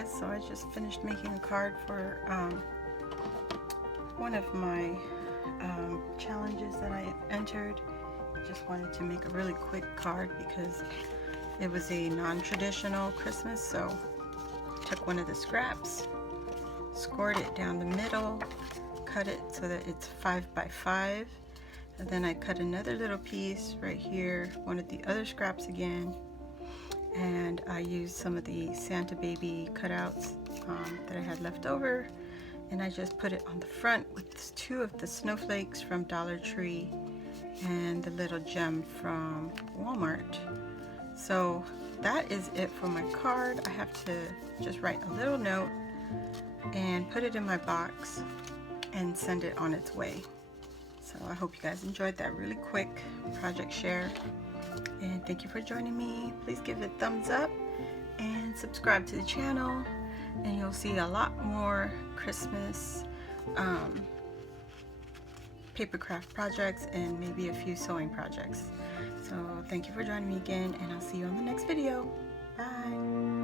guys, so I just finished making a card for one of my challenges that I entered. Just wanted to make a really quick card because it was a non-traditional Christmas, so took one of the scraps, scored it down the middle, cut it so that it's 5 by 5, and then I cut another little piece right here, one of the other scraps again, and I used some of the Santa baby cutouts that I had left over, and I just put it on the front with 2 of the snowflakes from Dollar Tree and the little gem from Walmart. So that is it for my card. I have to just write a little note and put it in my box and send it on its way. So I hope you guys enjoyed that really quick project share, and thank you for joining me. Please give it a thumbs up and subscribe to the channel, and you'll see a lot more Christmas paper craft projects and maybe a few sewing projects. So thank you for joining me again, and I'll see you on the next video. Bye.